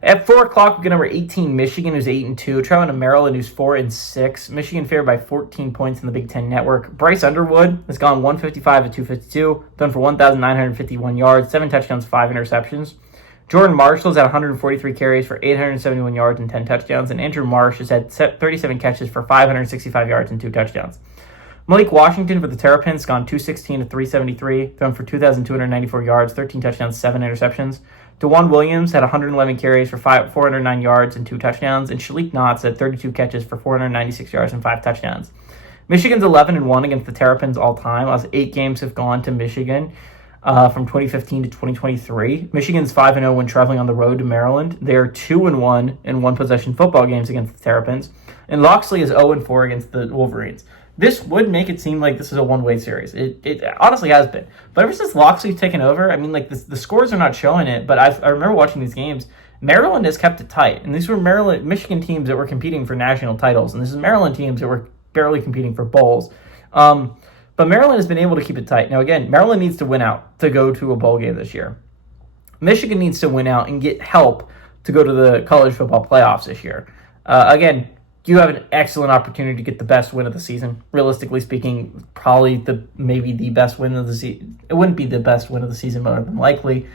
At 4 o'clock, we get number 18, Michigan, who's 8-2, traveling to Maryland, who's 4-6. Michigan favored by 14 points in the Big Ten Network. Bryce Underwood has gone 155 at 252, thrown for 1,951 yards, 7 touchdowns, 5 interceptions. Jordan Marshall's at 143 carries for 871 yards and 10 touchdowns, and Andrew Marsh has had 37 catches for 565 yards and 2 touchdowns. Malik Washington for the Terrapins gone 216 to 373, thrown for 2,294 yards, 13 touchdowns, 7 interceptions. DeJuan Williams had 111 carries for 409 yards and 2 touchdowns, and Shalik Knotts had 32 catches for 496 yards and 5 touchdowns. Michigan's 11-1 against the Terrapins all time. 8 games have gone to Michigan from 2015 to 2023. Michigan's 5-0 when traveling on the road to Maryland. They're 2-1 in one-possession football games against the Terrapins. And Locksley is 0-4 against the Wolverines. This would make it seem like this is a one-way series. It honestly has been. But ever since Locksley's taken over, I mean, like, the scores are not showing it, but I remember watching these games. Maryland has kept it tight. And these were Michigan teams that were competing for national titles. And this is Maryland teams that were barely competing for bowls. But Maryland has been able to keep it tight. Now, again, Maryland needs to win out to go to a bowl game this year. Michigan needs to win out and get help to go to the college football playoffs this year. Again, you have an excellent opportunity to get the best win of the season. Realistically speaking, probably maybe the best win of the season. It wouldn't be the best win of the season, more than likely,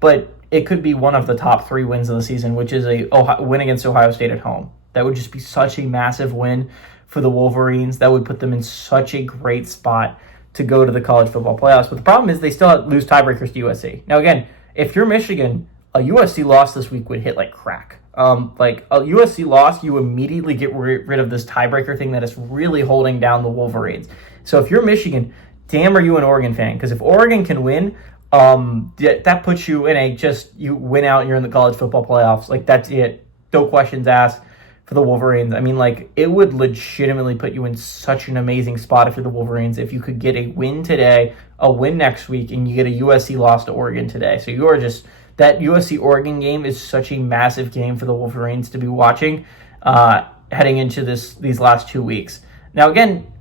but it could be one of the top 3 wins of the season, which is a win against Ohio State at home. That would just be such a massive win for the Wolverines. That would put them in such a great spot to go to the college football playoffs. But the problem is they still lose tiebreakers to USC. Now, again, if you're Michigan, a USC loss this week would hit like crack. Like a USC loss, you immediately get rid of this tiebreaker thing that is really holding down the Wolverines. So if you're Michigan, damn are you an Oregon fan? Because if Oregon can win, that puts you in you win out and you're in the college football playoffs. Like, that's it. No questions asked for the Wolverines. I mean, like, it would legitimately put you in such an amazing spot if you're the Wolverines if you could get a win today, a win next week, and you get a USC loss to Oregon today. So you are just... That USC-Oregon game is such a massive game for the Wolverines to be watching heading into these last 2 weeks. Now, again,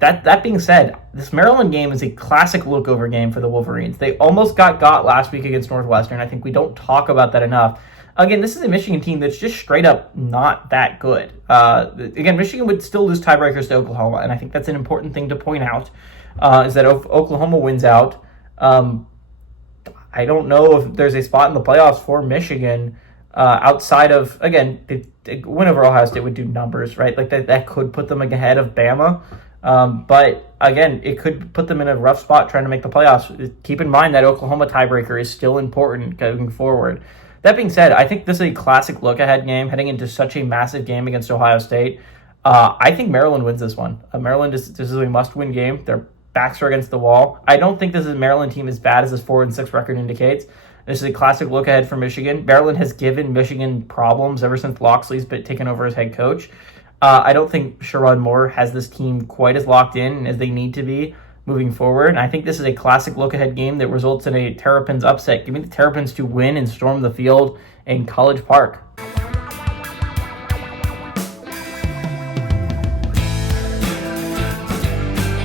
that being said, this Maryland game is a classic lookover game for the Wolverines. They almost got last week against Northwestern. I think we don't talk about that enough. Again, this is a Michigan team that's just straight up not that good. Again, Michigan would still lose tiebreakers to Oklahoma, and I think that's an important thing to point out, is that if Oklahoma wins out, I don't know if there's a spot in the playoffs for Michigan outside of, again, the win over Ohio State would do numbers, right? Like that could put them ahead of Bama. But again, it could put them in a rough spot trying to make the playoffs. Keep in mind that Oklahoma tiebreaker is still important going forward. That being said, I think this is a classic look-ahead game heading into such a massive game against Ohio State. I think Maryland wins this one. This is a must-win game. Their backs are against the wall. I don't think this is a Maryland team as bad as this 4-6 record indicates. This is a classic look ahead for Michigan. Maryland has given Michigan problems ever since Locksley's been taken over as head coach. I don't think Sherrod Moore has this team quite as locked in as they need to be moving forward. And I think this is a classic look ahead game that results in a Terrapins upset. Give me the Terrapins to win and storm the field in College Park.